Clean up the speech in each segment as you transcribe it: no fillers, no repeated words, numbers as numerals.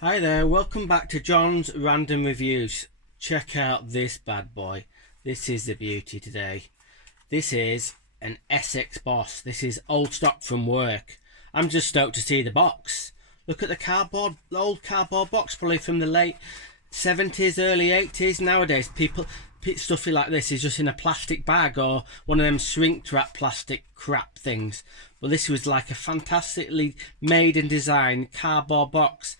Hi there, welcome back to John's Random Reviews. Check out this bad boy. This is the beauty today. This is an Essex Boss. This is old stock from work. I'm just stoked to see the box. Look at the old cardboard box, probably from the late 70s, early 80s. Nowadays, stuff like this is just in a plastic bag or one of them shrink wrap plastic crap things. But this was like a fantastically made and designed cardboard box.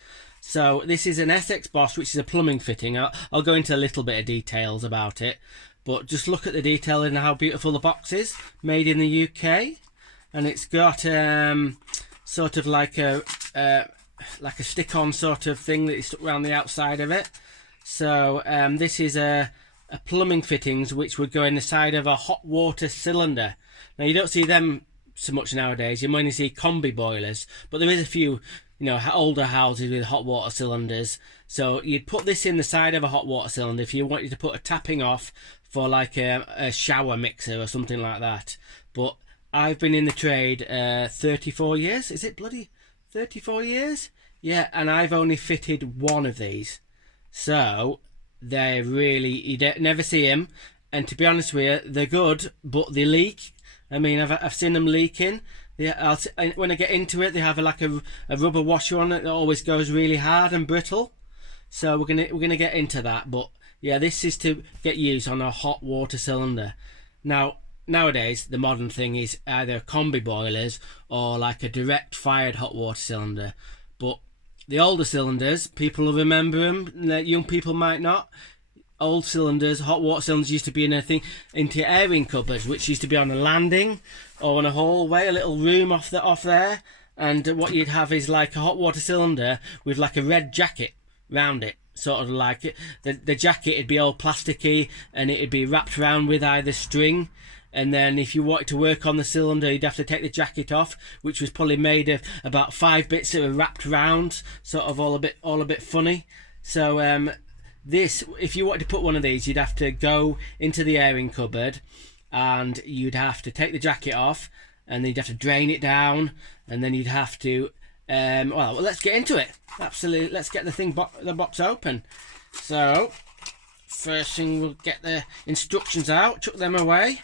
So this is an Essex Boss, which is a plumbing fitting. I'll go into a little bit of details about it, but just look at the detail and how beautiful the box is. Made in the UK, and it's got sort of like a stick-on sort of thing that is stuck around the outside of it. So this is a plumbing fittings which would go in the side of a hot water cylinder. Now you don't see them so much nowadays. You mainly see combi boilers, but there is a few, older houses with hot water cylinders. So you'd put this in the side of a hot water cylinder if you wanted to put a tapping off for like a shower mixer or something like that. But I've been in the trade 34 years. Is it bloody 34 years? Yeah, and I've only fitted one of these. So they're really, you never see them. And to be honest with you, they're good, but they leak. I mean, I've seen them leaking. Yeah, when I get into it, they have like a rubber washer on it that always goes really hard and brittle. So we're gonna get into that. But yeah, this is to get used on a hot water cylinder. Now nowadays the modern thing is either combi boilers or like a direct fired hot water cylinder. But the older cylinders, people will remember them. Young people might not. Old cylinders, hot water cylinders, used to be in a thing into airing cupboards, which used to be on a landing or on a hallway, a little room off there. And what you'd have is like a hot water cylinder with like a red jacket round it, sort of like it. The jacket would be all plasticky and it'd be wrapped around with either string. And then if you wanted to work on the cylinder, you'd have to take the jacket off, which was probably made of about 5 bits that were wrapped round, sort of all a bit funny. So this, if you wanted to put one of these, you'd have to go into the airing cupboard and you'd have to take the jacket off and then you'd have to drain it down and then you'd have to well, let's get into it. Absolutely, let's get the box open. So first thing, we'll get the instructions out, chuck them away,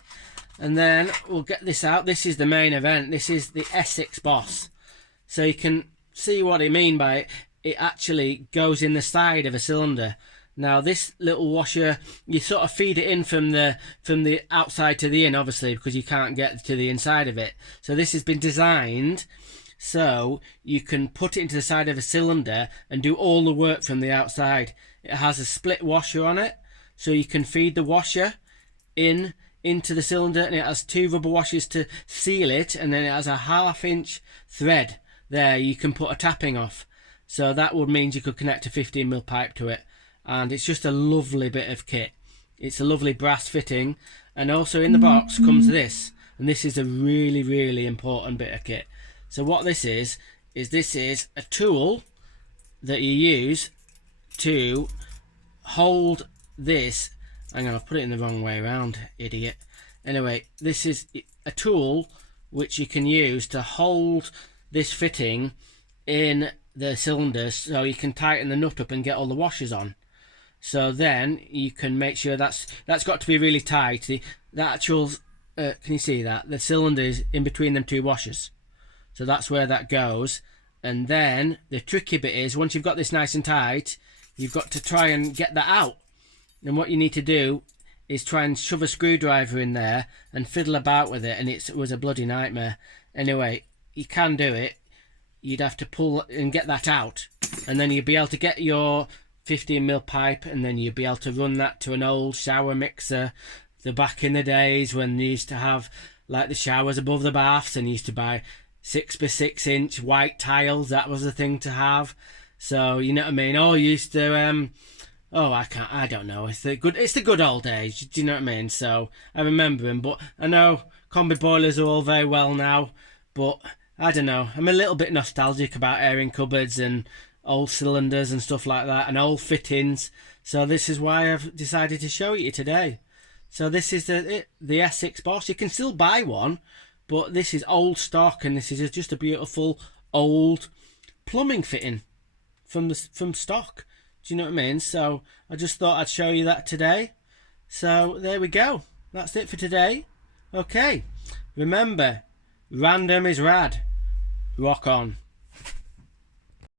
and then we'll get this out. This is the main event. This is the Essex Boss. So you can see what I mean by it. It actually goes in the side of a cylinder. Now this little washer, you sort of feed it in from the outside to the in, obviously, because you can't get to the inside of it. So this has been designed so you can put it into the side of a cylinder and do all the work from the outside. It has a split washer on it, so you can feed the washer into the cylinder, and it has 2 rubber washers to seal it, and then it has a 1/2 inch thread there you can put a tapping off. So that would mean you could connect a 15mm pipe to it. And it's just a lovely bit of kit. It's a lovely brass fitting, and also in the box comes this, and this is a really, really important bit of kit. So what this is this is a tool that you use to hold this. Hang on, I've put it in the wrong way around, idiot. Anyway, this is a tool which you can use to hold this fitting in the cylinder so you can tighten the nut up and get all the washers on. So then you can make sure that's got to be really tight. The actual can you see that the cylinder is in between them 2 washers, so that's where that goes. And then the tricky bit is, once you've got this nice and tight, you've got to try and get that out. And what you need to do is try and shove a screwdriver in there and fiddle about with it, and it was a bloody nightmare. Anyway, you can do it. You'd have to pull and get that out, and then you'd be able to get your 15mm pipe, and then you'd be able to run that to an old shower mixer. The back in the days when they used to have like the showers above the baths, and you used to buy 6x6 inch white tiles. That was the thing to have. So you know what I mean. Or you used to I don't know. It's the good old days. Do you know what I mean? So I remember them, but I know combi boilers are all very well now, but I don't know. I'm a little bit nostalgic about airing cupboards and old cylinders and stuff like that, and old fittings. So this is why I've decided to show you today. So this is the Essex Boss. You can still buy one, but this is old stock, and this is just a beautiful old plumbing fitting from stock. Do you know what I mean? So I just thought I'd show you that today. So there we go. That's it for today. Okay. Remember, random is rad. Rock on.